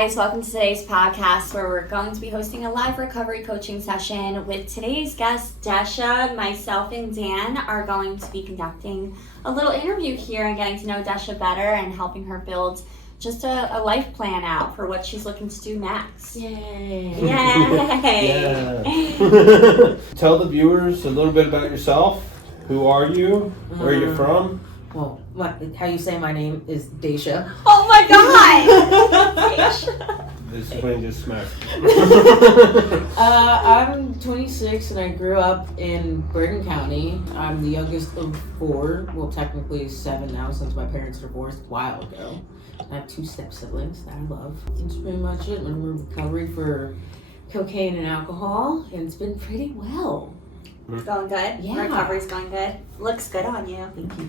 guys, welcome to today's podcast where we're going to be hosting a live recovery coaching session with today's guest, Desha. Myself and Dan are going to be conducting a little interview here and getting to know Desha better and helping her build just a life plan out for what she's looking to do next. Yay! Yay! Yeah. Tell the viewers a little bit about yourself. Who are you? Where are you from? Well, how you say my name is Desha. Oh my God! Desha. This is when you just smacked. I'm 26 and I grew up in Regan County. I'm the youngest of 4. Well, technically 7 now since my parents divorced a while ago. I have 2 step-siblings that I love. That's pretty much it. I'm in recovery for cocaine and alcohol, and it's been pretty well. Going good? Yeah. Recovery's going good? Looks good on you. Thank you.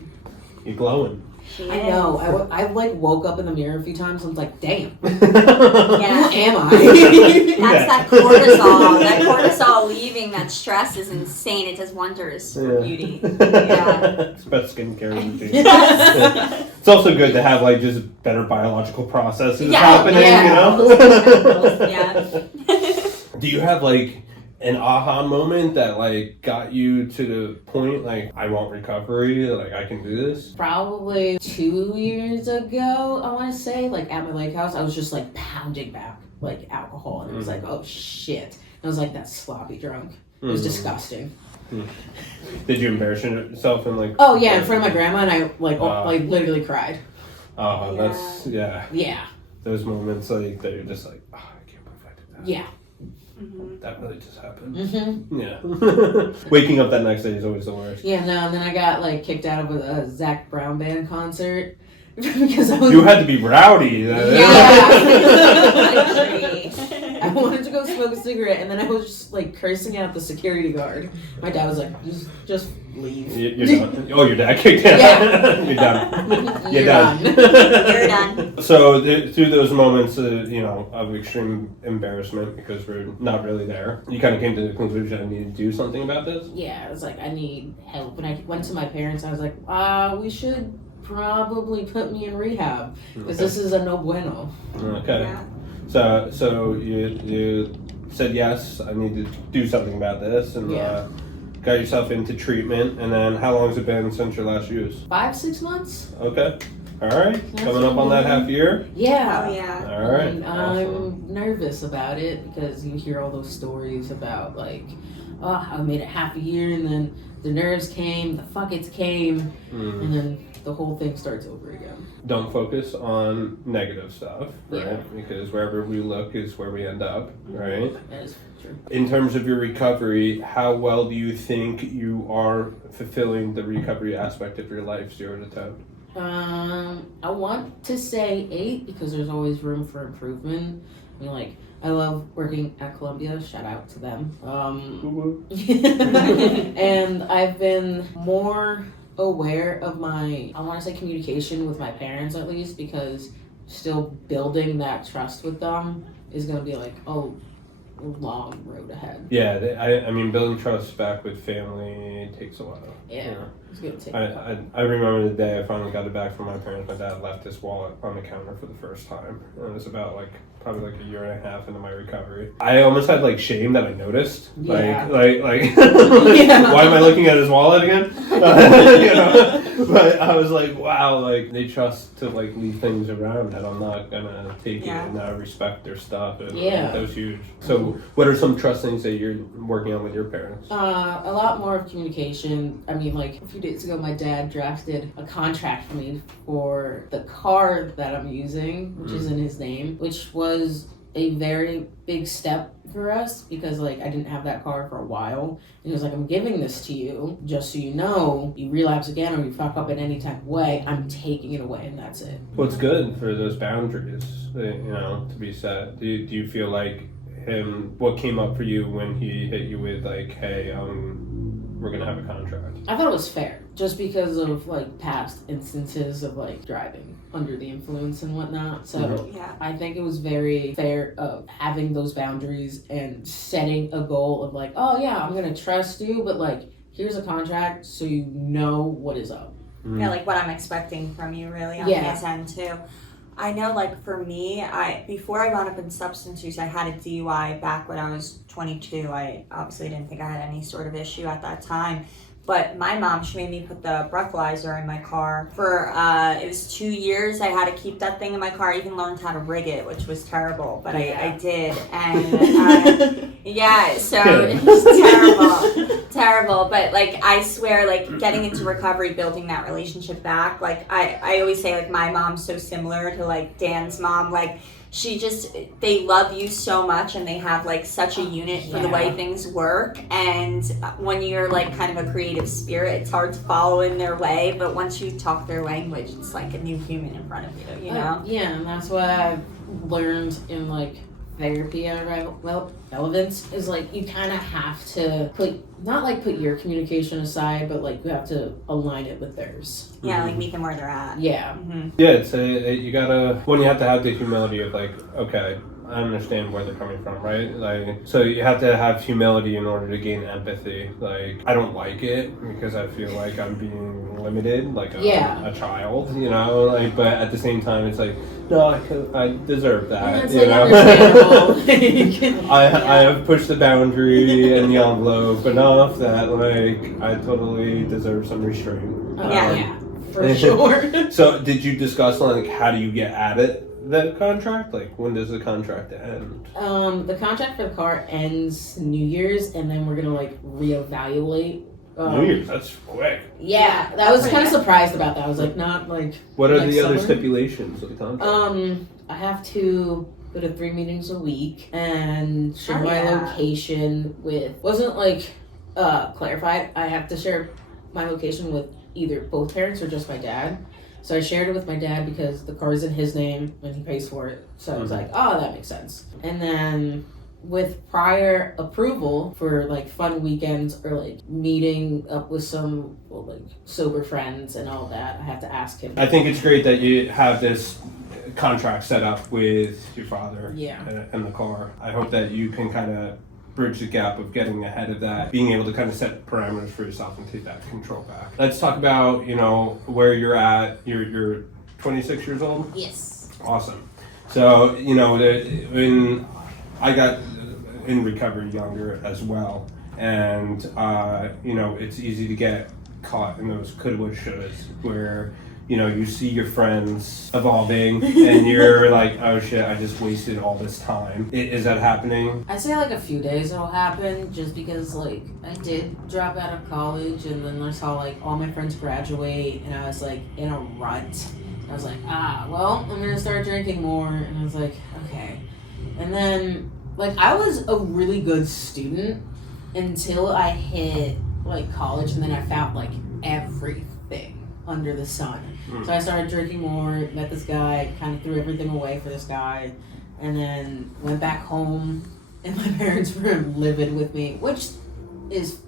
You're glowing. She I is. know. I woke up in the mirror a few times and was like, damn. Yeah. Who am I? That's that cortisol. That cortisol leaving, that stress is insane. It does wonders for beauty. Yeah. It's about skincare routine. Yeah. It's also good to have like just better biological processes happening, you know? Yeah. Do you have like an aha moment that like got you to the point like I want recovery, like I can do this? Probably 2 years ago, I want to say, like at my lake house, I was just like pounding back like alcohol, and it was like, oh shit. And I was like that sloppy drunk. It was disgusting. Did you embarrass yourself and like? Oh yeah, in front of my grandma, and I like literally cried. Oh, that's Yeah. Those moments like that you're just like, oh, I can't believe I did that. Yeah. Mm-hmm. That really just happened. Mm-hmm. Yeah. Waking up that next day is always the worst. Yeah, no, and then I got like kicked out of a Zach Brown band concert because I was. You had to be rowdy. I wanted to go smoke a cigarette, and then I was just like cursing out the security guard. My dad was like, just leave. You're done. Oh, your dad kicked out. Yeah. You're done. You're done. You're done. So through those moments, of extreme embarrassment because we're not really there, you kind of came to the conclusion I need to do something about this. Yeah, I was like, I need help. When I went to my parents, I was like, we should probably put me in rehab because this is a no bueno. Okay. Yeah. So you said yes, I need to do something about this, and got yourself into treatment. And then how long has it been since your last use? 5-6 months. Okay. All right. Coming up on that half year. Yeah. Oh yeah. All right. And Awesome. I'm nervous about it because you hear all those stories about like, I made it half a year and then the nerves came, the fuckets came, and then the whole thing starts over again. Don't focus on negative stuff, right? Yeah. Because wherever we look is where we end up, right? That is true. In terms of your recovery, how well do you think you are fulfilling the recovery aspect of your life, 0 to 10? I want to say 8 because there's always room for improvement. I mean, like, I love working at Columbia. Shout out to them. And I've been more aware of my, I want to say communication with my parents at least, because still building that trust with them is going to be like a long road ahead. Yeah, I mean, building trust back with family takes a while. Yeah. It's going to take I remember the day I finally got it back from my parents. My dad left his wallet on the counter for the first time. And it was about probably a year and a half into my recovery. I almost had shame that I noticed. Yeah. Like Yeah. Why am I looking at his wallet again? But I was like, wow, they trust to leave things around that I'm not gonna take it, and I respect their stuff. And that was huge. So what are some trust things that you're working on with your parents? A lot more of communication. I mean, a few days ago, my dad drafted a contract for me for the car that I'm using, which is in his name, which was a very big step for us because I didn't have that car for a while. And he was like, I'm giving this to you just so you know, you relapse again or you fuck up in any type of way, I'm taking it away and that's it. What's good for those boundaries, to be set? Do you feel like what came up for you when he hit you with hey, we're gonna have a contract? I thought it was fair just because of past instances of driving under the influence and whatnot. So I think it was very fair of having those boundaries and setting a goal of I'm gonna trust you, but here's a contract so you know what is up. Yeah, what I'm expecting from you really on his end too. I know, like, for me, before I wound up in substance use, I had a DUI back when I was 22. I obviously didn't think I had any sort of issue at that time. But my mom, she made me put the breathalyzer in my car for, it was 2 years. I had to keep that thing in my car. I even learned how to rig it, which was terrible, but I did. And yeah, so it was terrible. But like, I swear, like, getting into recovery, building that relationship back, like, I always say, like, my mom's so similar to like Dan's mom. Like, they love you so much, and they have like such a unit for the way things work. And when you're like kind of a creative spirit, it's hard to follow in their way, but once you talk their language, it's like a new human in front of you, you know? Yeah, and that's what I've learned in like therapy at relevance is like you kind of have to put your communication aside, but like you have to align it with theirs. Yeah, like meet them where they're at. Yeah. Yeah, it's you gotta, you have to have the humility of like, okay, I understand where they're coming from, right? Like, so you have to have humility in order to gain empathy. Like, I don't like it because I feel like I'm being limited, like a child, you know? Like, but at the same time, it's like, no, I deserve that. It's you like know? understandable. I have pushed the boundary and the envelope enough that like I totally deserve some restraint. Yeah, for sure. So, did you discuss like how do you get at it? The contract? Like, when does the contract end? The contract for the car ends New Year's, and then we're gonna like reevaluate. New Year's, that's quick. Yeah, I was kind of surprised about that. I was like, not like. What are like the other summer. Stipulations of the contract? I have to go to 3 meetings a week and share my location with. Wasn't like clarified. I have to share my location with either both parents or just my dad. So I shared it with my dad because the car is in his name and he pays for it. So I was like, oh, that makes sense. And then with prior approval for like fun weekends or like meeting up with some like sober friends and all that, I have to ask him. I think it's great that you have this contract set up with your father and the car. I hope that you can kind of bridge the gap of getting ahead of that, being able to kind of set parameters for yourself and take that control back. Let's talk about, where you're at. You're 26 years old? Yes. Awesome. So, when I got in recovery younger as well, and, it's easy to get caught in those coulda, woulda, shouldas where you see your friends evolving and you're like, oh shit, I just wasted all this time. Is that happening? I say like a few days it'll happen just because like I did drop out of college and then I saw like all my friends graduate and I was like in a rut. I was like, well, I'm gonna start drinking more. And I was like, okay. And then like I was a really good student until I hit like college, and then I found like everything under the sun. So I started drinking more, met this guy, kind of threw everything away for this guy, and then went back home, and my parents were livid with me, which is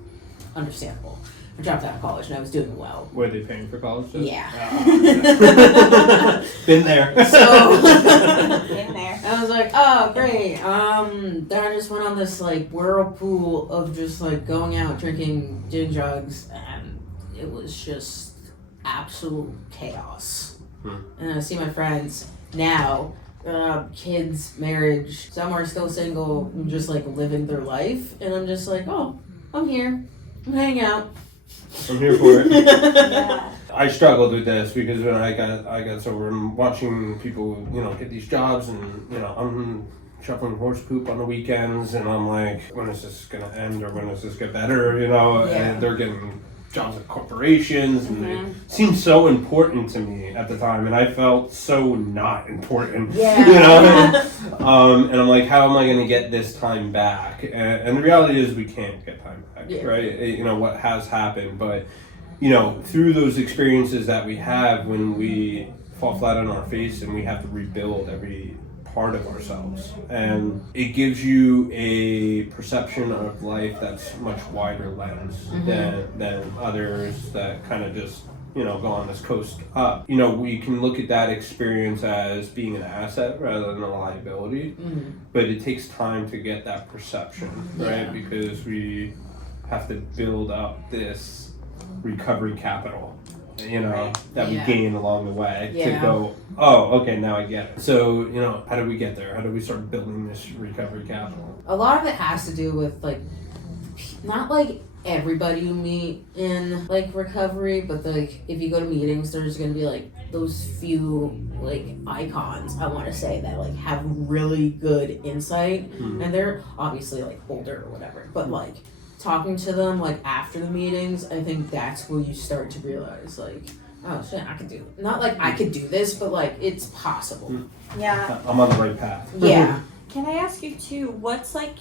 understandable. I dropped out of college and I was doing well. Were they paying for college? Yeah. Been there. So Been there. I was like, oh great. Then I just went on this like whirlpool of just like going out, drinking gin jugs, and it was just absolute chaos. And I see my friends now, kids, marriage, some are still single, and just like living their life, and I'm just like, oh, I'm here, I'm hanging out. I'm here for it. Yeah. I struggled with this because when I got sober and watching people, get these jobs, and I'm shoveling horse poop on the weekends, and I'm like, when is this gonna end, or when does this get better? And they're getting jobs at corporations, and they seemed so important to me at the time, and I felt so not important. Yeah. And I'm like, how am I going to get this time back? And the reality is, we can't get time back, right? What has happened, but through those experiences that we have when we fall flat on our face and we have to rebuild every part of ourselves, and it gives you a perception of life that's much wider lens than others that kind of just go on this coast up. We can look at that experience as being an asset rather than a liability, but it takes time to get that perception, right? Because we have to build up this recovery capital that we gain along the way to go, oh, okay, now I get it. So, how did we get there? How did we start building this recovery capital? A lot of it has to do with, like, not like everybody you meet in, like, recovery, but, like, if you go to meetings, there's going to be, like, those few, like, icons, I want to say, that, like, have really good insight. And they're obviously, like, older or whatever, but, like, talking to them, like, after the meetings, I think that's where you start to realize, like, oh shit, I could do it. Not like I could do this, but, like, it's possible. Yeah. I'm on the right path. Yeah. Can I ask you too, what's like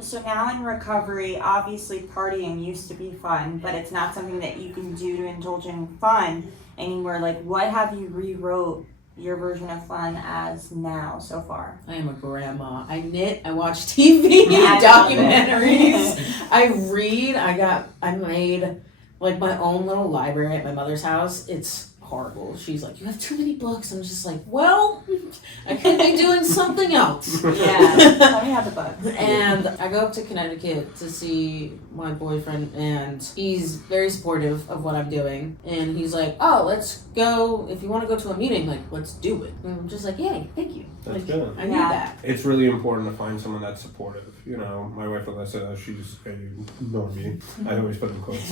so now in recovery, obviously partying used to be fun, but it's not something that you can do to indulge in fun anymore. Like, what have you rewrote your version of fun as now so far? I am a grandma. I knit, I watch TV, documentaries, I read, I made like my own little library at my mother's house. It's horrible. She's like, you have too many books. I'm just like, well, I could be doing something else. Yeah, let me have the books. And I go up to Connecticut to see my boyfriend, and he's very supportive of what I'm doing. And he's like, oh, let's go, if you want to go to a meeting, like, let's do it. And I'm just like, yay, thank you. That's like, good. I need that. It's really important to find someone that's supportive. My wife Alyssa, she's a normie. I always put in quotes.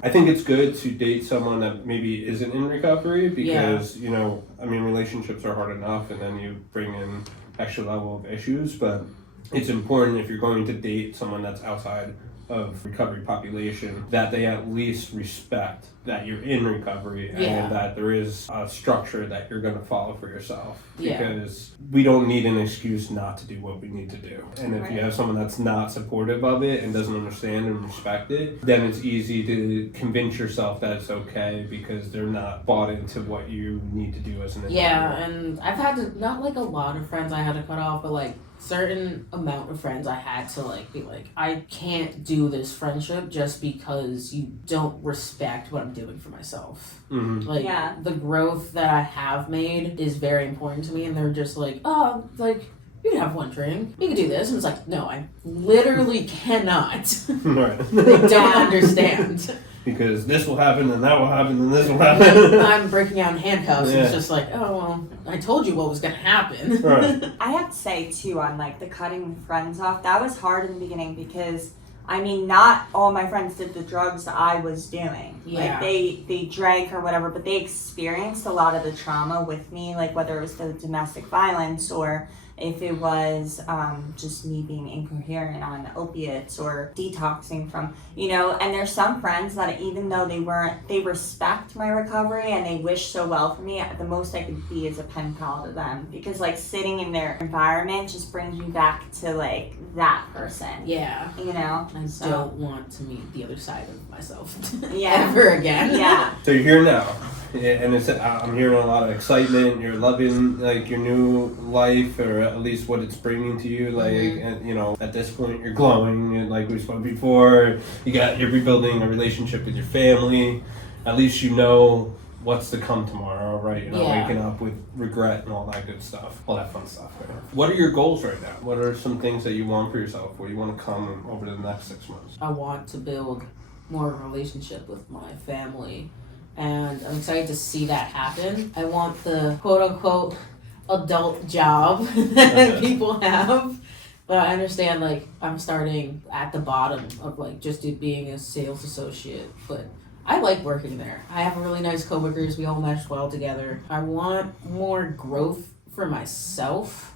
I think it's good to date someone that maybe isn't in recovery because, relationships are hard enough, and then you bring in extra level of issues. But it's important, if you're going to date someone that's outside of recovery population, that they at least respect that you're in recovery and that there is a structure that you're going to follow for yourself, because we don't need an excuse not to do what we need to do. And if you have someone that's not supportive of it and doesn't understand and respect it, then it's easy to convince yourself that it's okay because they're not bought into what you need to do as an individual. And I've had to, not like a lot of friends I had to cut off, but like certain amount of friends I had to like be like, I can't do this friendship just because you don't respect what I'm doing for myself. Like the growth that I have made is very important to me, and they're just like, oh, like, you can have one drink, you can do this, and it's like, no, I literally cannot. Right. They don't understand. Because this will happen, and that will happen, and this will happen. I'm breaking out in handcuffs. It's just like, oh, well, I told you what was going to happen. Right. I have to say, too, on like the cutting friends off, that was hard in the beginning because, not all my friends did the drugs that I was doing. Yeah. Like, they drank or whatever, but they experienced a lot of the trauma with me, like whether it was the domestic violence or if it was just me being incoherent on opiates or detoxing from, and there's some friends that even though they respect my recovery and they wish so well for me, the most I could be is a pen pal to them, because like sitting in their environment just brings me back to like that person. Yeah. I don't want to meet the other side of myself Yeah. ever again. Yeah. So you're here now. Yeah, and I'm hearing a lot of excitement. You're loving like your new life, or at least what it's bringing to you. Like, and, at this point, you're glowing. And like we spoke before, you're rebuilding a relationship with your family. At least you know what's to come tomorrow, right? You're not waking up with regret and all that good stuff, all that fun stuff. Right? What are your goals right now? What are some things that you want for yourself? What do you want to come over the next 6 months? I want to build more of a relationship with my family. And I'm excited to see that happen. I want the quote-unquote adult job that people have. But I understand, like, I'm starting at the bottom of, like, just being a sales associate. But I like working there. I have really nice coworkers. We all mesh well together. I want more growth for myself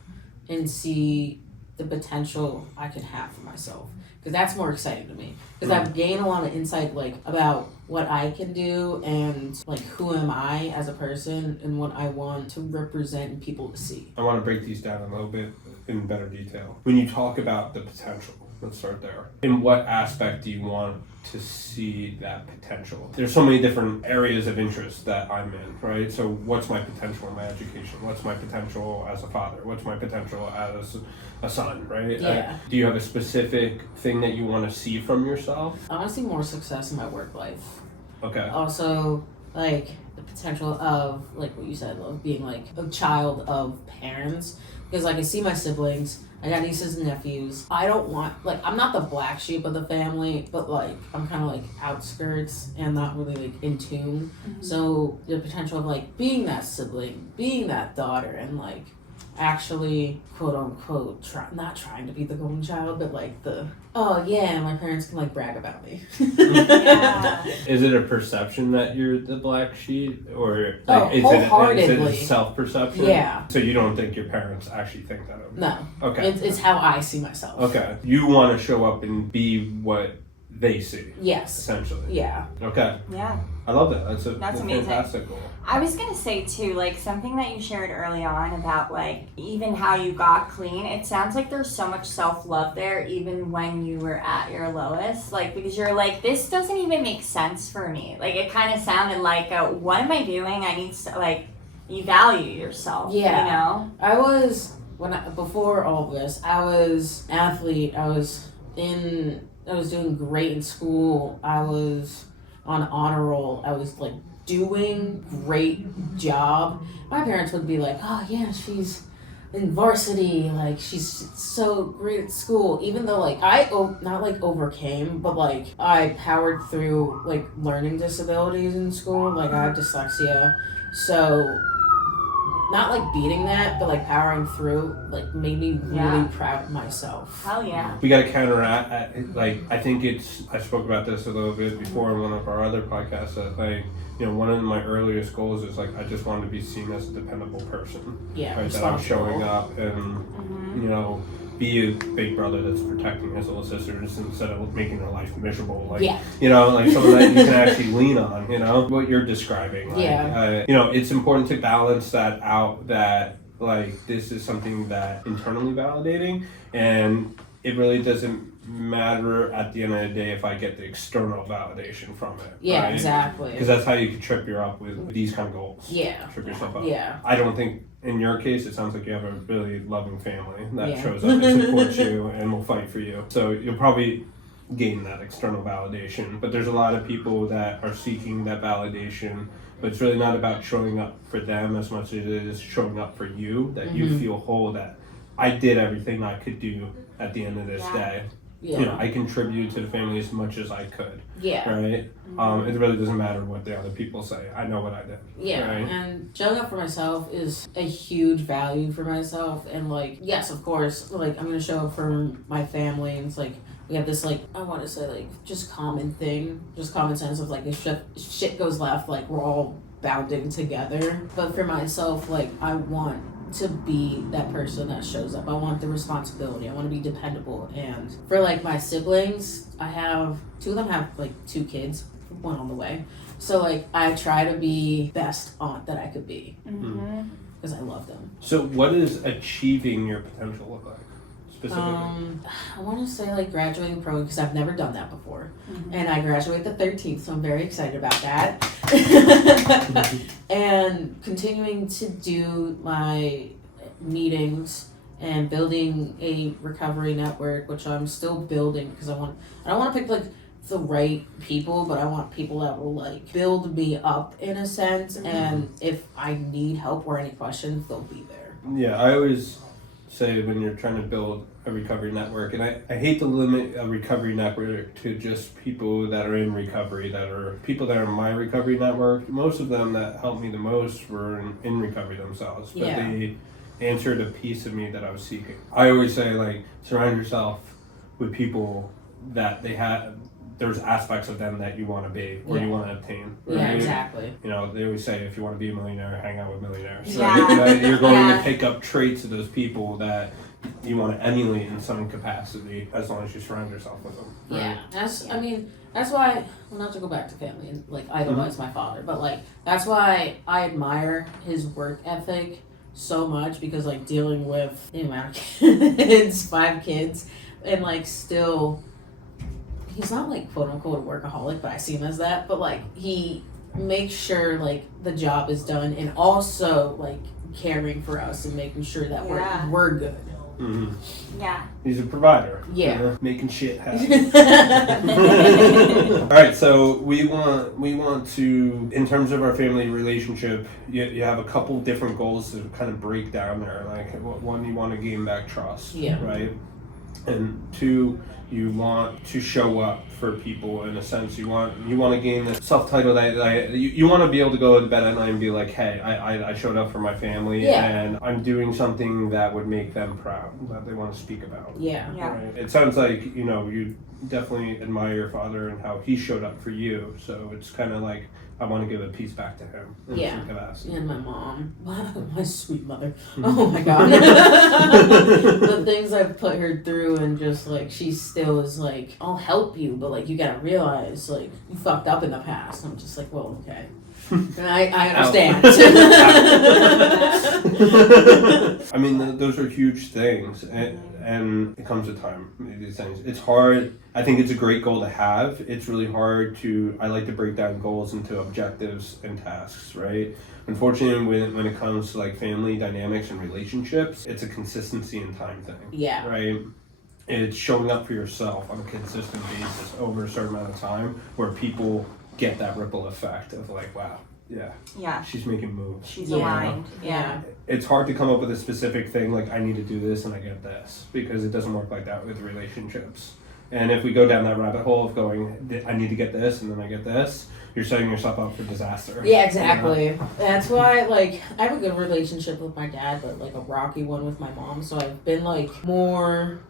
and see the potential I can have for myself. Because that's more exciting to me. Because I've gained a lot of insight, like, about what I can do and, like, who am I as a person and what I want to represent and people to see. I want to break these down a little bit in better detail. When you talk about the potential, let's start there. In what aspect do you want to see that potential? There's so many different areas of interest that I'm in, right? So what's my potential in my education? What's my potential as a father? What's my potential as a son, right? Yeah. Do you have a specific thing that you want to see from yourself? I want to see more success in my work life. Okay. Also, like, the potential of, like what you said, of being, like, a child of parents because like I see my siblings, I got nieces and nephews. I don't want, like, I'm not the black sheep of the family, but like I'm kind of like outskirts and not really like in tune. So the potential of like being that sibling, being that daughter, and like actually quote unquote not trying to be the golden child, but like the my parents can like brag about me. Is it a perception that you're the black sheep, or like, is it a self-perception? Yeah. So you don't think your parents actually think that of you? No. Okay. It's how I see myself. Okay. You want to show up and be what they see. Yes. Essentially. Yeah. Okay. Yeah. I love that. That's amazing. Fantastic goal. I was gonna say too, like something that you shared early on about like even how you got clean. It sounds like there's so much self-love there, even when you were at your lowest. Like because you're like, this doesn't even make sense for me. Like it kind of sounded like, what am I doing? I need to like, you value yourself. Yeah. You know. I was before all of this. I was an athlete. I was doing great in school. I was on honor roll. I was like doing great job. My parents would be like, oh yeah, she's in varsity, like she's so great at school, even though like I not like overcame, but like I powered through like learning disabilities in school. Like I have dyslexia, so not like beating that, but like powering through like made me really proud of myself. Hell yeah. We got to counteract. Like I think I spoke about this a little bit before in one of our other podcasts. That like one of my earliest goals is like I just wanted to be seen as a dependable person. Yeah. Right, that I'm showing up and be a big brother that's protecting his little sisters instead of making their life miserable. Like like someone that you can actually lean on. What you're describing. Like, it's important to balance that out. That like this is something that internally validating, and it really doesn't matter at the end of the day if I get the external validation from it. Yeah, right? Exactly. Because that's how you can trip you up with these kind of goals. Yeah. Trip yourself up. Yeah. I don't think, in your case, it sounds like you have a really loving family that shows up and supports you and will fight for you. So you'll probably gain that external validation. But there's a lot of people that are seeking that validation, but it's really not about showing up for them as much as it is showing up for you, that you feel whole, that I did everything I could do at the end of this day. Yeah. I contribute to the family as much as I could. Yeah. Right? It really doesn't matter what the other people say. I know what I did. Yeah. Right? And showing up for myself is a huge value for myself. And like, yes, of course, like I'm going to show up for my family. And it's like, we have this like, I want to say like just common sense of like if shit goes left, like we're all bounding together. But for myself, like I want to be that person that shows up. I want the responsibility. I want to be dependable. And for like my siblings, I have two of them have like 2 kids, one on the way. So like I try to be best aunt that I could be because I love them. So what does achieving your potential look like specifically? I want to say like graduating pro because I've never done that before. And I graduate the 13th, so I'm very excited about that. And continuing to do my meetings and building a recovery network, which I'm still building because I don't want to pick like the right people, but I want people that will like build me up in a sense. And if I need help or any questions, they'll be there. Yeah, I always say when you're trying to build a recovery network, and I hate to limit a recovery network to just people that are in recovery, that are people that are in my recovery network. Most of them that helped me the most were in recovery themselves, but they answered a piece of me that I was seeking. I always say like surround yourself with people that there's aspects of them that you want to be or you want to obtain. Right? Yeah, exactly. They always say if you want to be a millionaire, hang out with millionaires. So you're going to pick up traits of those people that you want to emulate in some capacity as long as you surround yourself with them. Right? Yeah, that's why, well, not to go back to family and like idolize my father, but like that's why I admire his work ethic so much, because like dealing with the amount of kids, 5 kids, and like still, he's not like quote unquote a workaholic, but I see him as that, but like he makes sure like the job is done and also like caring for us and making sure that we're good. Yeah. He's a provider. Yeah. Making shit happen. All right, so we want to, in terms of our family relationship, you have a couple different goals to kind of break down there. Like, one, you want to gain back trust, right? And two, you want to show up for people in a sense. You want to gain the self-title that you want to be able to go to bed at night and be like, hey, I showed up for my family and I'm doing something that would make them proud, that they want to speak about. Right? It sounds like, you definitely admire your father and how he showed up for you. So it's kind of like, I want to give a piece back to him in some capacity. And my mom, my sweet mother. Oh my God. The things I've put her through, and just like, she still is like, I'll help you, but like, you gotta realize, like, you fucked up in the past. I'm just like, well, okay. And I understand. I mean, those are huge things, and it comes with time. These things. It's hard. I think it's a great goal to have. It's really hard I like to break down goals into objectives and tasks, right? Unfortunately, when it comes to like family dynamics and relationships, it's a consistency and time thing. Right? It's showing up for yourself on a consistent basis over a certain amount of time, where people get that ripple effect of like, wow, she's making moves. She's aligned. It's hard to come up with a specific thing like, I need to do this and I get this, because it doesn't work like that with relationships. And if we go down that rabbit hole of going, I need to get this and then I get this, you're setting yourself up for disaster. Yeah, exactly. That's why, like, I have a good relationship with my dad, but like a rocky one with my mom. So I've been like more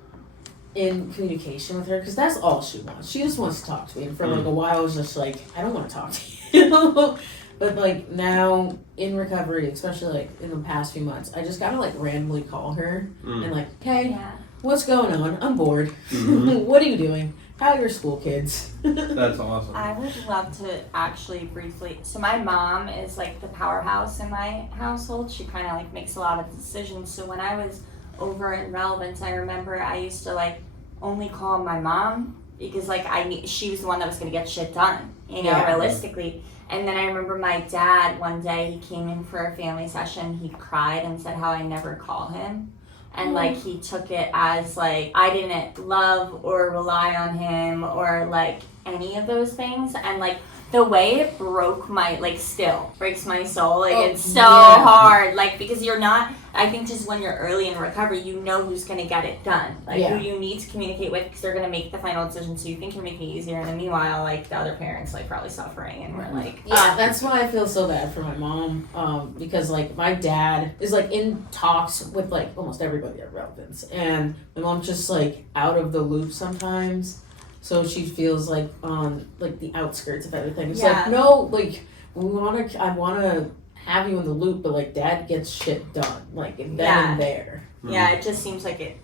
in communication with her, because that's all she wants. She just wants to talk to me. And for like a while, I was just like, I don't want to talk to you. But like now in recovery, especially like in the past few months, I just gotta like randomly call her and like, hey, what's going on? I'm bored. What are you doing? How are your school kids? That's awesome. I would love to actually briefly. So my mom is like the powerhouse in my household. She kind of like makes a lot of decisions. So when I was over in Relevance, I remember I used to like only call my mom because like she was the one that was gonna get shit done, realistically. And then I remember my dad, one day he came in for a family session, he cried and said how I never call him. And like he took it as like I didn't love or rely on him or like any of those things. And like the way it broke still breaks my soul. Like it's so hard. Like because you're not, I think just when you're early in recovery, you know who's going to get it done. Like who you need to communicate with, because they're going to make the final decision. So you think you're making it easier. And then meanwhile, like the other parents like probably suffering, and we're like, that's why I feel so bad for my mom. Because like my dad is like in talks with like almost everybody at Relevance, and my mom's just like out of the loop sometimes. So she feels like on like the outskirts of everything. It's like, no, like I wanna have you in the loop, but like dad gets shit done, like then and there. Yeah, it just seems like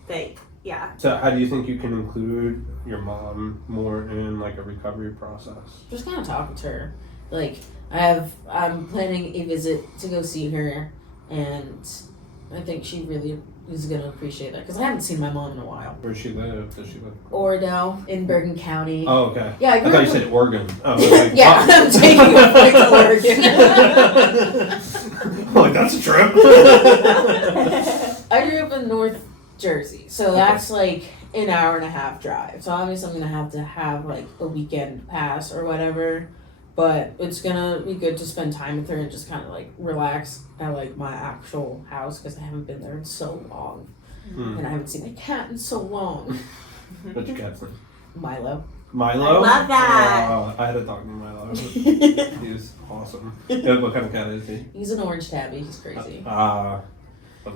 So how do you think you can include your mom more in like a recovery process? Just kind of talking to her. Like I'm planning a visit to go see her, and I think she really is going to appreciate that, because I haven't seen my mom in a while. Where does she live? Oradell in Bergen County. Oh, okay. Yeah, I thought you said Oregon. Oh, like, yeah, I'm taking a flight to Oregon. Like, that's a trip. I grew up in North Jersey, so that's like an hour and a half drive. So obviously I'm going to have like a weekend pass or whatever. But it's gonna be good to spend time with her and just kind of like relax at like my actual house, because I haven't been there in so long, and I haven't seen my cat in so long. What's your cat's name? Milo. Milo? I love that. I had a dog named Milo. He's awesome. Yeah, what kind of cat is he? He's an orange tabby. He's crazy. Well,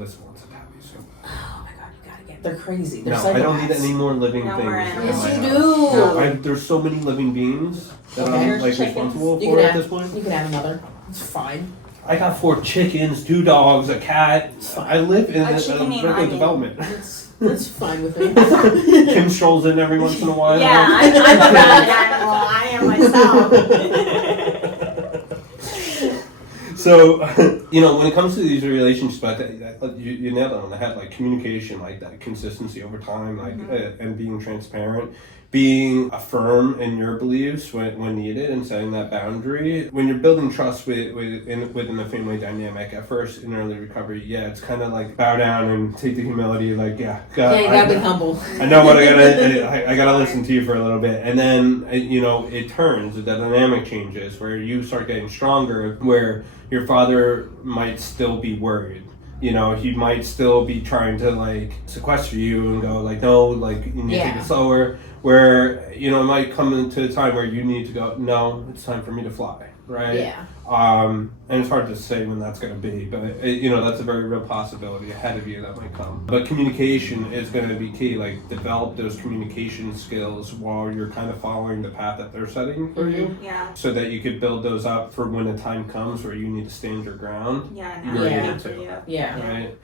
this one's a tabby, so. Oh my god, you gotta get. They're crazy. They're no, psychopaths. I don't need any more living things. Yes, you do. do. There's so many living beings that Okay. I'm like responsible for at this point. You can have another. It's fine. I got 4 chickens, 2 dogs, a cat. I live in a regular development. That's fine with me. Kim strolls in every once in a while. Yeah, I'm a bad animal. I am myself. So, when it comes to these relationships, you nailed it on the head. Like communication, like that consistency over time, like and being transparent. being firm in your beliefs when needed and setting that boundary. When you're building trust within the family dynamic, at first in early recovery, it's kind of like bow down and take the humility, like, you gotta be humble. I know what I gotta listen to you for a little bit. And then, it turns, the dynamic changes where you start getting stronger, where your father might still be worried. He might still be trying to like sequester you and go like, no, like you need to take it slower. Where, it might come into a time where you need to go, no, it's time for me to fly, right? Yeah. And it's hard to say when that's going to be, but that's a very real possibility ahead of you that might come. But communication is going to be key. Like, develop those communication skills while you're kind of following the path that they're setting for you. Yeah. So that you could build those up for when a time comes where you need to stand your ground. Right?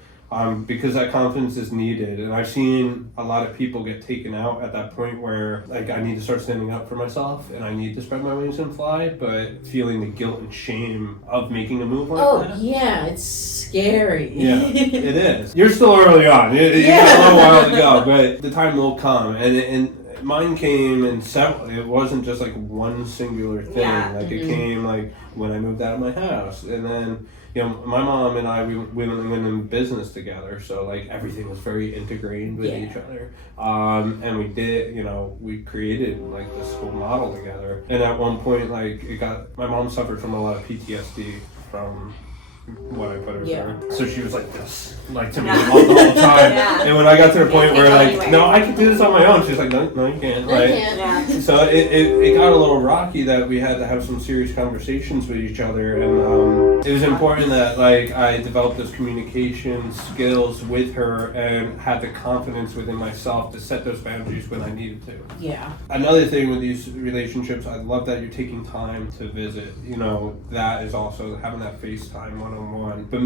Because that confidence is needed, and I've seen a lot of people get taken out at that point where, like, I need to start standing up for myself and I need to spread my wings and fly, but feeling the guilt and shame of making a move like that. Yeah, it's scary. Yeah, it is. You're still early on. You got a little while to go, but the time will come, and mine came in several. It wasn't just like one singular thing. Like it came like when I moved out of my house, and then my mom and I we went in business together, so like everything was very integrated with each other. And we did, we created like this whole model together. And at one point, like my mom suffered from a lot of PTSD from what I put her through. So she was like this, like to me the whole time. And when I got to the point where like, no, I can do this on my own, she's like, no, you can't. So it got a little rocky that we had to have some serious conversations with each other, and it was important that like I developed those communication skills with her and had the confidence within myself to set those boundaries when I needed to. Yeah. Another thing with these relationships, I love that you're taking time to visit. That is also having that FaceTime one-on-one. But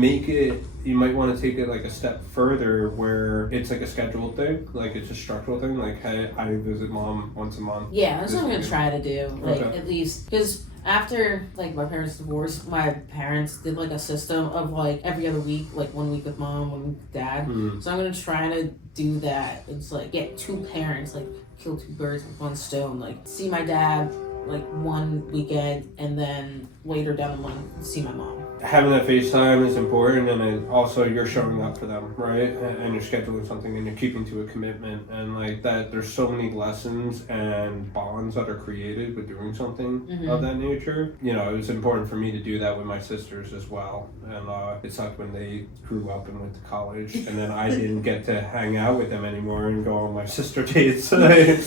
you might want to take it like a step further where it's like a scheduled thing, like it's a structural thing, like, hey, I visit mom once a month. Yeah, that's what I'm going to try to do, at least, because after like my parents' divorce, my parents did like a system of like every other week, like 1 week with mom, 1 week with dad. So I'm going to try to do that. It's like get two parents, like kill two birds with one stone, like see my dad like one weekend and then later down the line see my mom. Having that FaceTime is important, and then also you're showing up for them, right? And you're scheduling something and you're keeping to a commitment, and like that there's so many lessons and bonds that are created with doing something of that nature. It was important for me to do that with my sisters as well, and it sucked when they grew up and went to college, and then I didn't get to hang out with them anymore and go on my sister dates, and I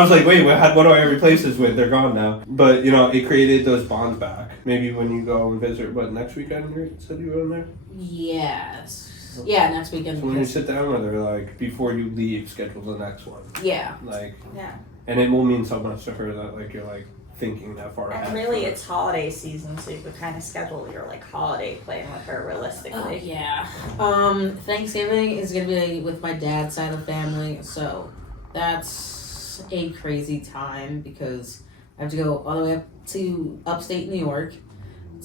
was like, wait, what do I replace this with? They're gone now. But it created those bonds back. Maybe when you go and visit, next weekend you said you were in there? Yes. Yeah, next weekend. So when you sit down with her, like, before you leave, schedule the next one. Yeah. And it will mean so much to her that, like, you're, like, thinking that far ahead. And really, it's holiday season, so you could kind of schedule your, like, holiday plan with her realistically. Thanksgiving is going to be with my dad's side of the family, so that's a crazy time because I have to go all the way up to upstate New York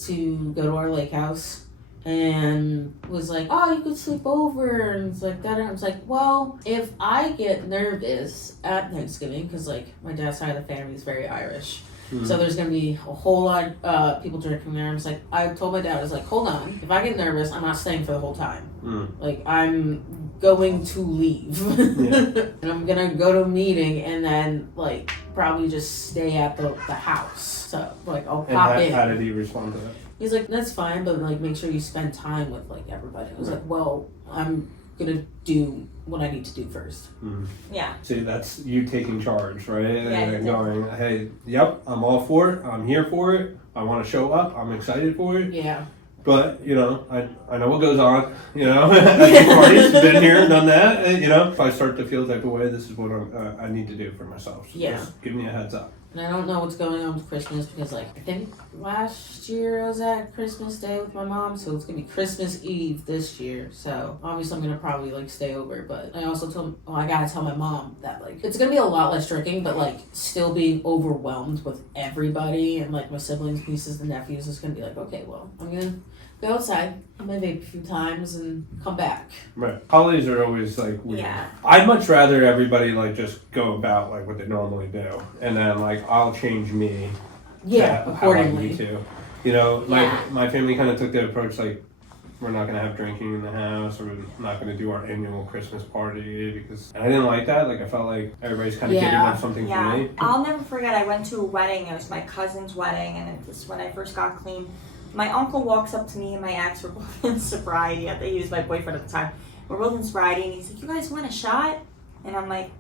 to go to our lake house, and was like, oh, you could sleep over, and it's like that. And I was like, well, if I get nervous at Thanksgiving, because like my dad's side of the family is very Irish, so there's gonna be a whole lot of people drinking there. I told my dad, I was like, hold on, if I get nervous, I'm not staying for the whole time. Like, I'm going to leave. And I'm gonna go to a meeting and then like probably just stay at the house. So like I'll pop in. How did he respond to that? He's like, that's fine, but like make sure you spend time with like everybody. I was like, well, I'm gonna do what I need to do first. Yeah. See, that's you taking charge, right? And going, hey, yep, I'm all for it. I'm here for it. I want to show up. I'm excited for it. Yeah. But, I know what goes on, at these parties, been here, done that, if I start to feel the type of way, this is what I need to do for myself. So just give me a heads up. And I don't know what's going on with Christmas because, like, I think last year I was at Christmas Day with my mom, so it's going to be Christmas Eve this year. So, obviously, I'm going to probably, like, stay over. But I also I got to tell my mom that, like, it's going to be a lot less drinking, but, like, still being overwhelmed with everybody and, like, my siblings, nieces, and nephews is going to be like, okay, well, I'm going to go outside, I might vape a few times and come back. Right. Holidays are always like weird. Yeah. I'd much rather everybody like just go about like what they normally do, and then like I'll change me. Yeah, to accordingly. How I need to. You know, Yeah. my family kind of took the approach like we're not gonna have drinking in the house, or we're not gonna do our annual Christmas party because and I didn't like that. Like I felt like everybody's kind of giving up something for me. I'll never forget. I went to a wedding. It was my cousin's wedding, and it was when I first got clean. My uncle walks up to me and my ex were both in sobriety. I think he was my boyfriend at the time. We're both in sobriety, and he's like, "You guys want a shot?" And I'm like,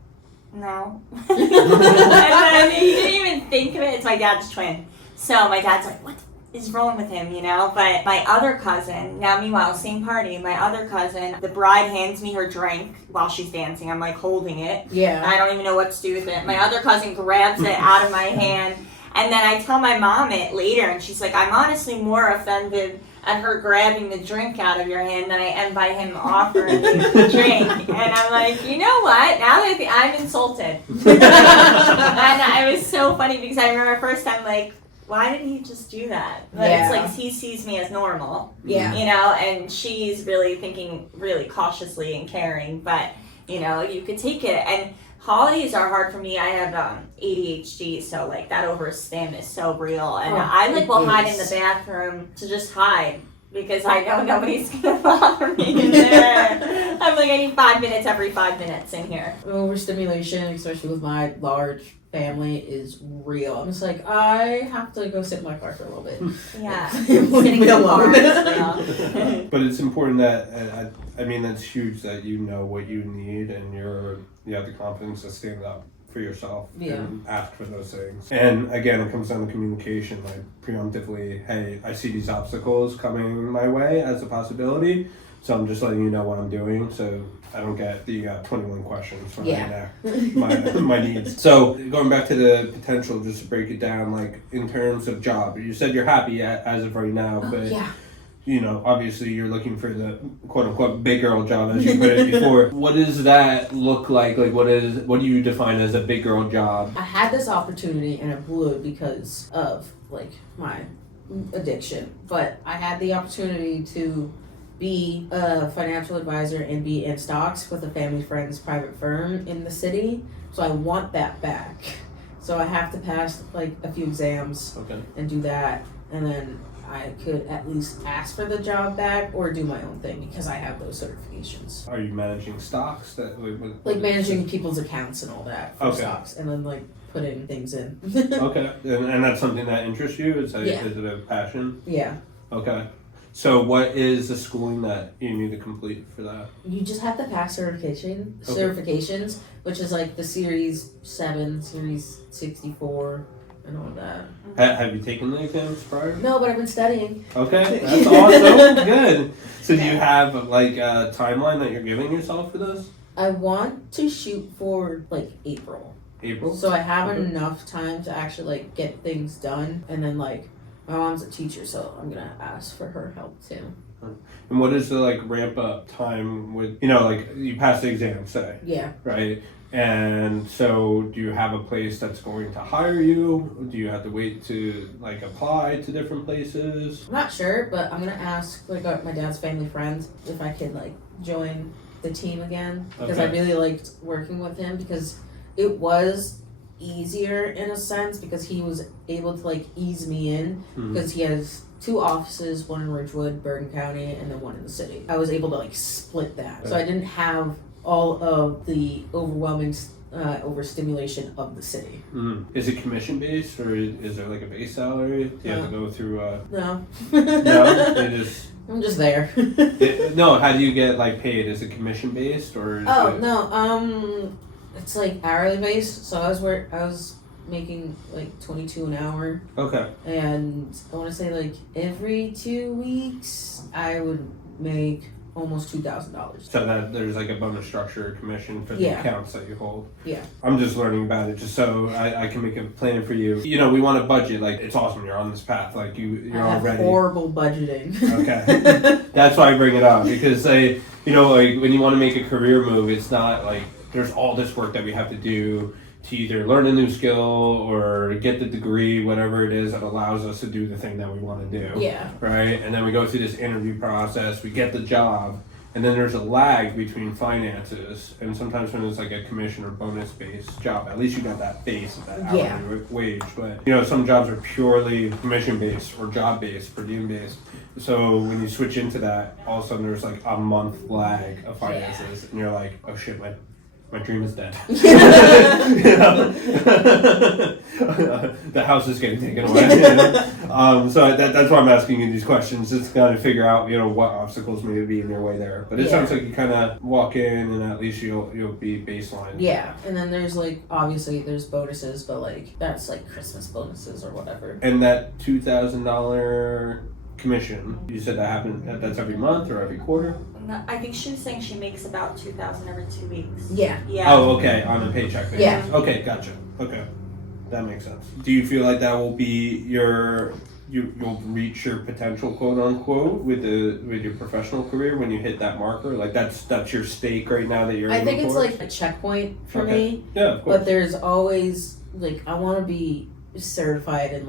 "No." And then he didn't even think of it. It's my dad's twin, so my dad's like, "What is wrong with him?" You know. But my other cousin, now meanwhile, same party. My other cousin, the bride hands me her drink while she's dancing. I'm like holding it. Yeah. I don't even know what to do with it. My other cousin grabs it out of my hand. And then I tell my mom it later, and she's like, "I'm honestly more offended at her grabbing the drink out of your hand than I am by him offering you the drink." And I'm like, you know what? Now that I'm insulted. And it was so funny because I remember first time, like, why did he just do that? But it's like he sees me as normal. Yeah. You know, and she's really thinking really cautiously and caring, but, you know, you could take it. And holidays are hard for me. I have ADHD, so like that overstim is so real, and I like will hide in the bathroom to just hide because I know nobody's gonna bother me in there. I'm like, I need 5 minutes every 5 minutes in here. Overstimulation, especially with my large family, is real. I'm just like, I have to go sit in my car for a little bit. Yeah, Leave me alone. But it's important that I mean that's huge that you know what you need and you have the confidence to stand up for yourself and ask for those things. And again, it comes down to communication, like preemptively, hey, I see these obstacles coming my way as a possibility, so I'm just letting you know what I'm doing so I don't get the 21 questions from my needs. So going back to the potential, just to break it down, like in terms of job, you said you're happy as of right now, but you know, obviously you're looking for the quote-unquote big girl job, as you put it before. What does that look like? Like, what do you define as a big girl job? I had this opportunity and I blew it because of, like, my addiction. But I had the opportunity to be a financial advisor and be in stocks with a family friend's private firm in the city. So I want that back. So I have to pass, like, a few exams and do that. And then I could at least ask for the job back or do my own thing because I have those certifications. Are you managing stocks? Like managing people's accounts and all that for stocks, and then like putting things in. Okay, and that's something that interests you? Is it a passion? Yeah. Okay. So what is the schooling that you need to complete for that? You just have to pass certifications, which is like the Series 7, Series 64, and all that. Have you taken the exams prior? No, but I've been studying. Okay, that's awesome. Good. So do you have like a timeline that you're giving yourself for this? I want to shoot for like April. So I have enough time to actually like get things done, and then like my mom's a teacher, so I'm gonna ask for her help too. And what is the like ramp up time with, you know, like you pass the exam, say? Yeah. Right? And so do you have a place that's going to hire you? Do you have to wait to like apply to different places? I'm not sure, but I'm gonna ask like my dad's family friends if I could like join the team again, because I really liked working with him, because it was easier in a sense because he was able to like ease me in, because he has 2 offices, one in Ridgewood, Bergen County, and then one in the city. I was able to like split that, so I didn't have all of the overwhelming overstimulation of the city. Is it commission based, or is there like a base salary? Do you have to go through No. No? I'm just there. No, how do you get like paid? Is it commission based or is it... No, it's like hourly based, so I was making like 22 an hour. Okay. And I want to say like every 2 weeks I would make almost $2,000. So that there's like a bonus structure commission for the accounts that you hold. Yeah. I'm just learning about it just so I can make a plan for you. You know, we want a budget. Like, it's awesome you're on this path. Like, you're already... horrible budgeting. Okay. That's why I bring it up. Because, you know, like, when you want to make a career move, it's not like there's all this work that we have to do. to either learn a new skill or get the degree, whatever it is that allows us to do the thing that we want to do. Yeah. Right? And then we go through this interview process, we get the job, and then there's a lag between finances. And sometimes when it's like a commission or bonus-based job, at least you got that base of that hourly wage. But, some jobs are purely commission-based or job-based, per diem-based. So when you switch into that, all of a sudden there's like a month lag of finances, and you're like, oh shit, my dream is dead. The house is getting taken away. So that's why I'm asking you these questions, just to kind of figure out, what obstacles may be in your way there. But it sounds like you kind of walk in and at least you'll be baseline. Yeah, and then there's obviously there's bonuses, but that's Christmas bonuses or whatever. And that $2,000 commission, you said that's every month or every quarter? No, I think she was saying she makes about $2,000 every 2 weeks. Yeah. Oh, okay, on a paycheck basis. Yeah. Okay, gotcha. Okay, that makes sense. Do you feel like that will be you'll reach your potential, quote unquote, with your professional career when you hit that marker? That's your stake right now that you're. I think it's for? a checkpoint for me. Yeah, of course. But there's always I want to be certified in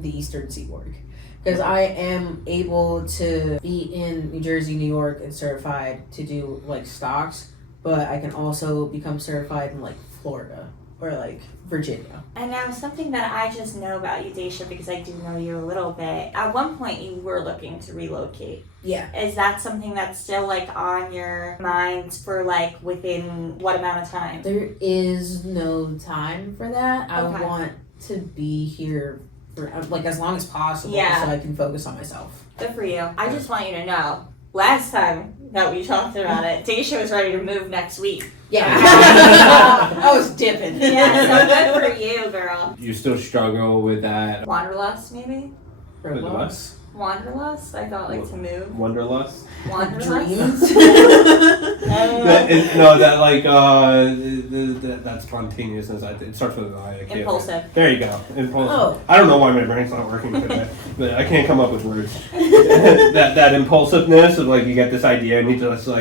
the Eastern Seaboard. Because I am able to be in New Jersey, New York, and certified to do stocks, but I can also become certified in Florida or Virginia. And now something that I just know about you, Desha, because I do know you a little bit. At one point, you were looking to relocate. Yeah. Is that something that's still on your mind for within what amount of time? There is no time for that. Okay. I want to be here for as long as possible, so I can focus on myself. Good for you. I just want you to know, last time that we talked about it, Desha was ready to move next week. Yeah. I was dipping. Yeah, so good for you, girl. You still struggle with that? Wanderlust, maybe? Roblox? Wanderlust? I thought to move. Wanderlust? Wanderlust? Dreams. That spontaneousness. It starts with an I. Impulsive. There you go. Impulsive. Oh. I don't know why my brain's not working today, but I can't come up with words. that impulsiveness of you get this idea and you just go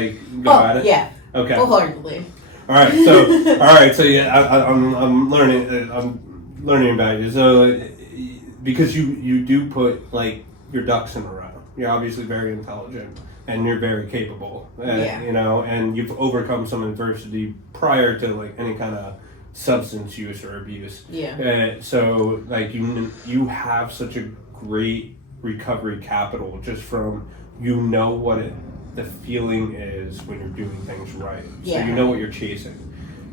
at it. Yeah. Okay. Wholeheartedly. All right. So yeah, I'm learning. I'm learning about you. So because you do put your ducks in a row. You're obviously very intelligent and you're very capable. And you've overcome some adversity prior to any kind of substance use or abuse. Yeah. So you have such a great recovery capital just from what the feeling is when you're doing things right. Yeah. So you know what you're chasing,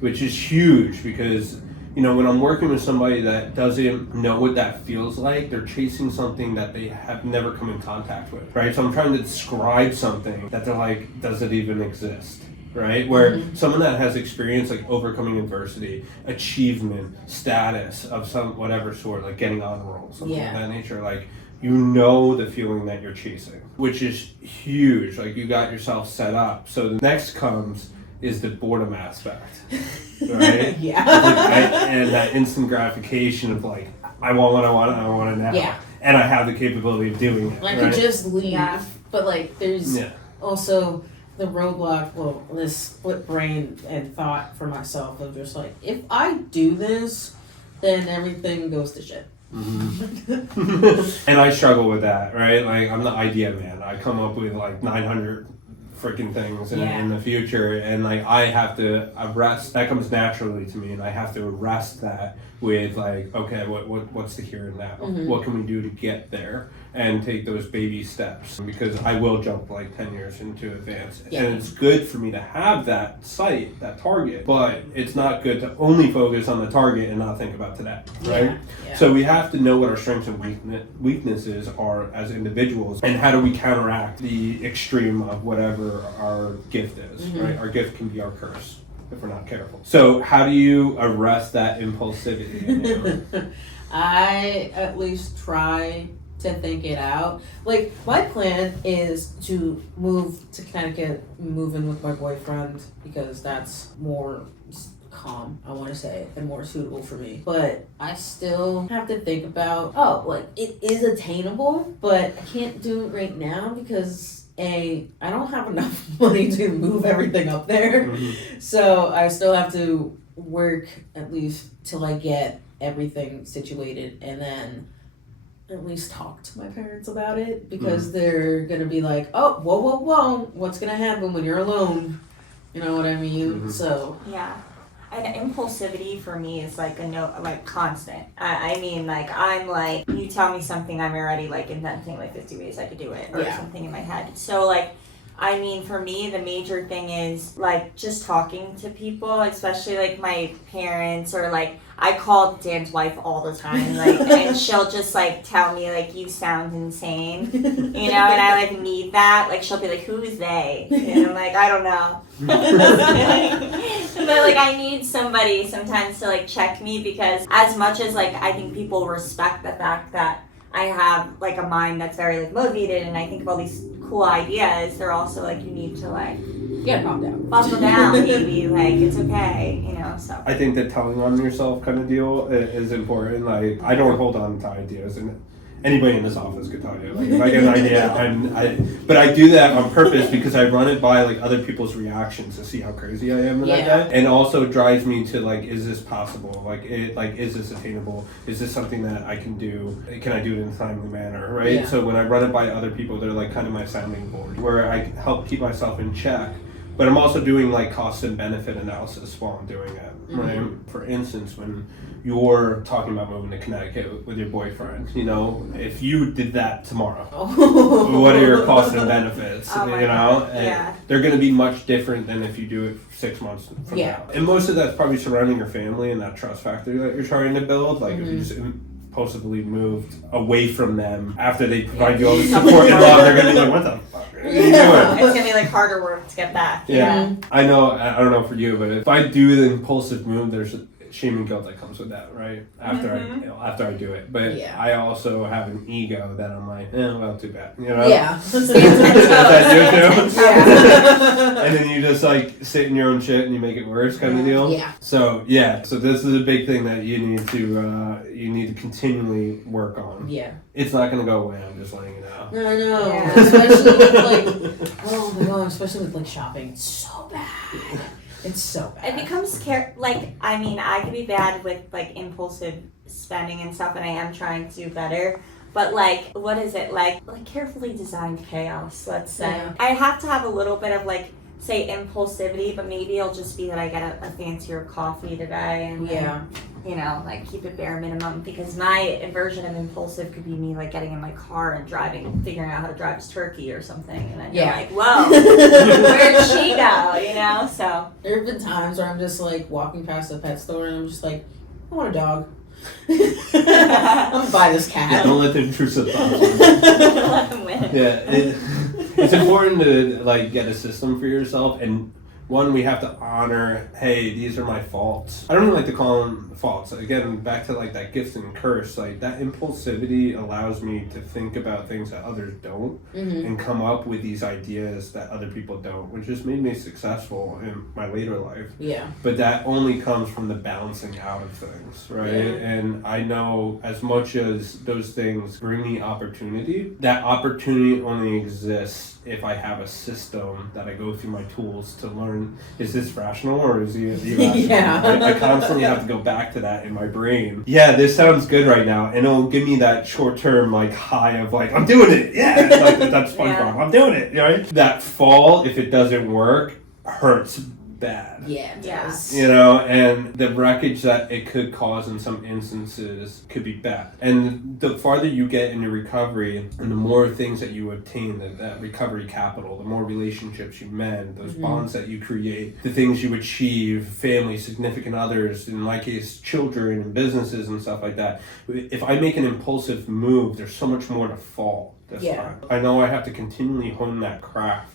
which is huge because when I'm working with somebody that doesn't know what that feels like, they're chasing something that they have never come in contact with, right? So I'm trying to describe something that they're does it even exist, right? Where someone that has experience overcoming adversity, achievement, status of some whatever sort, getting on roll, something of that nature, the feeling that you're chasing, which is huge. You got yourself set up. So the next comes is the boredom aspect, right? Yeah. And that instant gratification of I want what I want and I want it now. Yeah. And I have the capability of doing it. I could just leave, but there's Yeah. also the roadblock, this split brain and thought for myself of just if I do this, then everything goes to shit. Mm-hmm. And I struggle with that, right? I'm the idea man. I come up with 900 freaking things in the future, and I have to arrest that. Comes naturally to me, and I have to arrest that with okay, what's the here and now? What can we do to get there and take those baby steps? Because I will jump 10 years into advance, and it's good for me to have that sight, that target, but it's not good to only focus on the target and not think about today, right? Yeah. So we have to know what our strengths and weaknesses are as individuals, and how do we counteract the extreme of whatever our gift is, right? Our gift can be our curse if we're not careful. So how do you arrest that impulsivity in you? I at least try to think it out. My plan is to move to Connecticut, move in with my boyfriend, because that's more calm, I want to say, and more suitable for me. But I still have to think about, it is attainable, but I can't do it right now because I don't have enough money to move everything up there. So I still have to work at least till I get everything situated, and then at least talk to my parents about it, because they're gonna be like, oh, whoa, what's gonna happen when you're alone? You know what I mean? So yeah. And impulsivity for me is like constant. I mean, like, I'm like, you tell me something, I'm already like inventing like 50 ways I could do it or something in my head. So like, I mean, for me, the major thing is like just talking to people, especially like my parents, or like I call Dan's wife all the time, like, and she'll just like tell me like, you sound insane, you know, and I like need that. Like, she'll be like, who is they? And I'm like, I don't know. But like, I need somebody sometimes to like check me, because as much as like I think people respect the fact that I have like a mind that's very like motivated and I think of all these cool ideas, they're also like, you need to like calm down, buckle down, baby. Like, it's okay, you know. So I think that telling on yourself kind of deal is important. Like, I don't hold on to ideas, and anybody in this office could tell you. Like, if I get an idea, but I do that on purpose because I run it by like other people's reactions to see how crazy I am that day, and also drives me to like, is this possible? Like, is this attainable? Is this something that I can do? Can I do it in a timely manner? Right. Yeah. So when I run it by other people, they're like kind of my sounding board, where I help keep myself in check. But I'm also doing like cost and benefit analysis while I'm doing it. Right. For instance, when you're talking about moving to Connecticut with your boyfriend, you know, if you did that tomorrow, what are your costs and benefits? Oh, you know, and they're going to be much different than if you do it 6 months from now. And most of that's probably surrounding your family and that trust factor that you're trying to build. Like, if you just impulsively moved away from them after they provide you all the support and love, they're going to be like, what the fuck are you doing? it's gonna be like harder work to get back. Yeah. I know, I don't know for you, but if I do the impulsive move, there's shame and guilt that comes with that, right? After I do it. But I also have an ego that I'm like, well, too bad. You know? Yeah. Is that you too? Yeah. And then you just like sit in your own shit and you make it worse, kind of deal. Yeah. So so this is a big thing that you need to continually work on. Yeah. It's not gonna go away. I'm just letting you know. No, I know. Yeah. Especially with like, oh my god, especially with like shopping. It's so bad. It's so bad. It becomes like, I mean, I could be bad with like impulsive spending and stuff, and I am trying to do better. But like, what is it like carefully designed chaos? Let's say I have to have a little bit of like, say, impulsivity, but maybe it'll just be that I get a fancier coffee today, and you know, like keep it bare minimum, because my version of impulsive could be me like getting in my car and driving, figuring out how to drive to Turkey or something, and then you're like, whoa, where'd she go? You know, so there have been times where I'm just like walking past a pet store and I'm just like, I want a dog. I'm gonna buy this cat. Yeah, don't let the intrusive thoughts let them win. It's important to like get a system for yourself, and one, we have to honor, hey, these are my faults. I don't even like to call them faults. Again, back to like that gift and curse, like that impulsivity allows me to think about things that others don't and come up with these ideas that other people don't, which has made me successful in my later life. Yeah. But that only comes from the balancing out of things, right? Yeah. And I know as much as those things bring me opportunity, that opportunity only exists if I have a system that I go through my tools to learn, is this rational or is it irrational? I constantly have to go back to that in my brain. Yeah, this sounds good right now, and it'll give me that short-term like high of like, I'm doing it, like that's SpongeBob, I'm doing it, right? That fall, if it doesn't work, hurts bad. Yeah, it does. You know, and the wreckage that it could cause in some instances could be bad. And the farther you get in your recovery and the more things that you obtain, that recovery capital, the more relationships you mend, those bonds that you create, the things you achieve, family, significant others, in my case, children and businesses and stuff like that. If I make an impulsive move, there's so much more to fall this time. I know I have to continually hone that craft.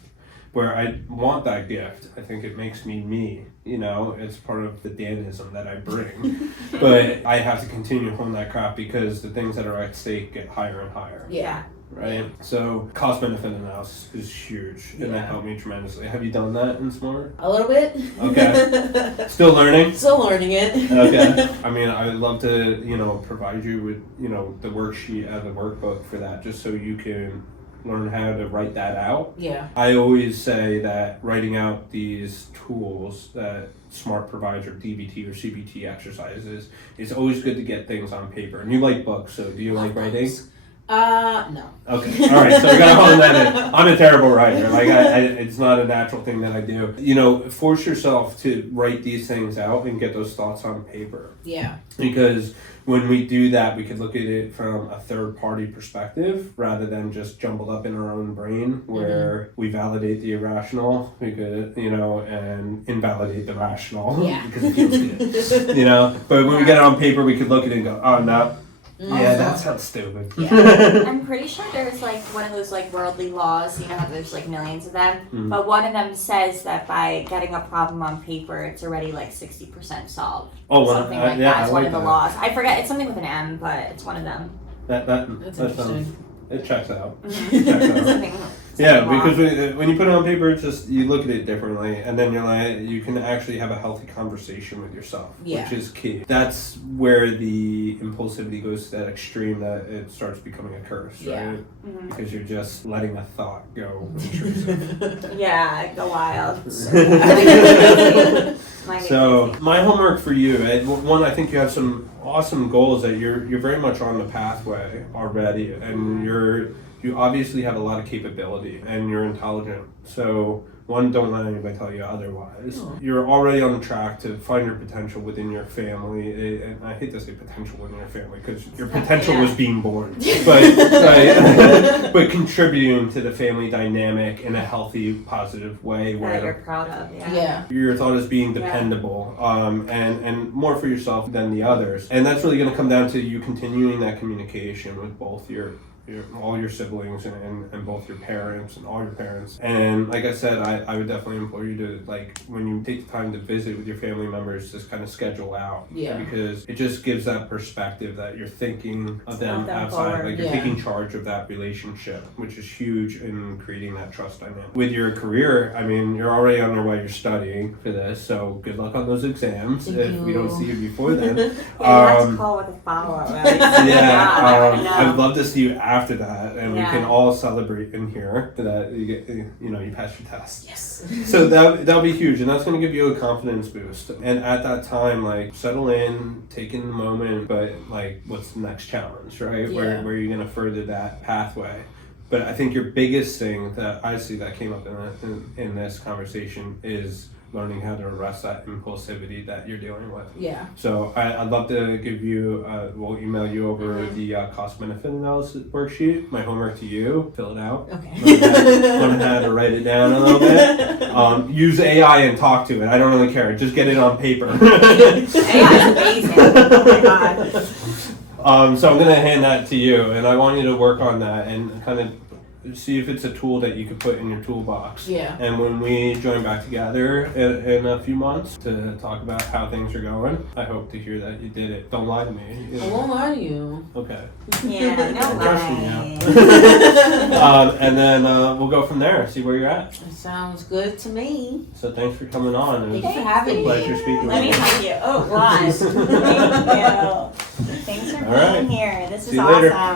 Where I want that gift. I think it makes me, you know, it's part of the Danism that I bring. But I have to continue to hone that craft because the things that are at stake get higher and higher. Yeah. Right? So cost benefit analysis is huge and that helped me tremendously. Have you done that in Smart? A little bit. Okay. Still learning? Still learning it. Okay. I mean, I would love to, you know, provide you with, you know, the worksheet and the workbook for that just so you can learn how to write that out. Yeah. I always say that writing out these tools that SMART provides, or DBT or CBT exercises, it's always good to get things on paper. And you like books, so do you like writing? No. Okay. All right. So we gotta hone that in. I'm a terrible writer. Like, it's not a natural thing that I do. You know, force yourself to write these things out and get those thoughts on paper. Yeah. Because when we do that, we could look at it from a third-party perspective rather than just jumbled up in our own brain, where we validate the irrational, we could, and invalidate the rational. Yeah. Because it feels good. But when we get it on paper, we could look at it and go, oh, no. Yeah, that sounds stupid. Yeah. I'm pretty sure there's like one of those like worldly laws, how there's like millions of them, but one of them says that by getting a problem on paper, it's already like 60% solved. Oh, something like that. It's one of the laws. I forget, it's something with an M, but it's one of them. That's interesting. It checks out. Mm-hmm. It checks out. Yeah, wrong. because when you put it on paper, it's just, you look at it differently, and then you can actually have a healthy conversation with yourself, which is key. That's where the impulsivity goes to that extreme that it starts becoming a curse, right? Mm-hmm. Because you're just letting a thought go intrusive. Yeah, go wild. So my homework for you, one, I think you have some awesome goals that you're very much on the pathway already, and you obviously have a lot of capability and you're intelligent. So one, don't let anybody tell you otherwise. You're already on the track to find your potential within your family. And I hate to say potential within your family because your potential was being born, but contributing to the family dynamic in a healthy, positive way that you're proud of. Yeah. You're thought as being dependable, and more for yourself than the others. And that's really going to come down to you continuing that communication with both all your siblings and both your parents and all your parents. And like I said, I would definitely implore you to, like, when you take the time to visit with your family members, just kind of schedule out. Yeah. Because it just gives that perspective that you're thinking of them outside. Forward. Like, you're taking charge of that relationship, which is huge in creating that trust dynamic. With your career, I mean, you're already on your way, you're studying for this, so good luck on those exams. If we don't see you before then. You have to call with a follow-up. Right? I would love to see you after that, and we can all celebrate in here that you get, you passed your test. Yes. So that'll be huge, and that's going to give you a confidence boost. And at that time, like, settle in, take in the moment, but like, what's the next challenge, right? Yeah. Where you're going to further that pathway. But I think your biggest thing that I see that came up in this conversation is learning how to arrest that impulsivity that you're dealing with. Yeah. So I'd love to give you, we'll email you over the cost-benefit analysis worksheet. My homework to you, fill it out. Okay. Learn how to write it down a little bit. Use AI and talk to it. I don't really care. Just get it on paper. AI is amazing. Oh my God. So I'm going to hand that to you, and I want you to work on that and kind of see if it's a tool that you could put in your toolbox. Yeah. And when we join back together in a few months to talk about how things are going, I hope to hear that you did it. Don't lie to me. I won't lie to you. Okay. Yeah, no lie. lie. And then we'll go from there, see where you're at. That sounds good to me. So thanks for coming on. Thank you for having me. Pleasure speaking Let me with you. hug you. Oh, gosh. Thank you. Thanks for being here. This is See you later. awesome.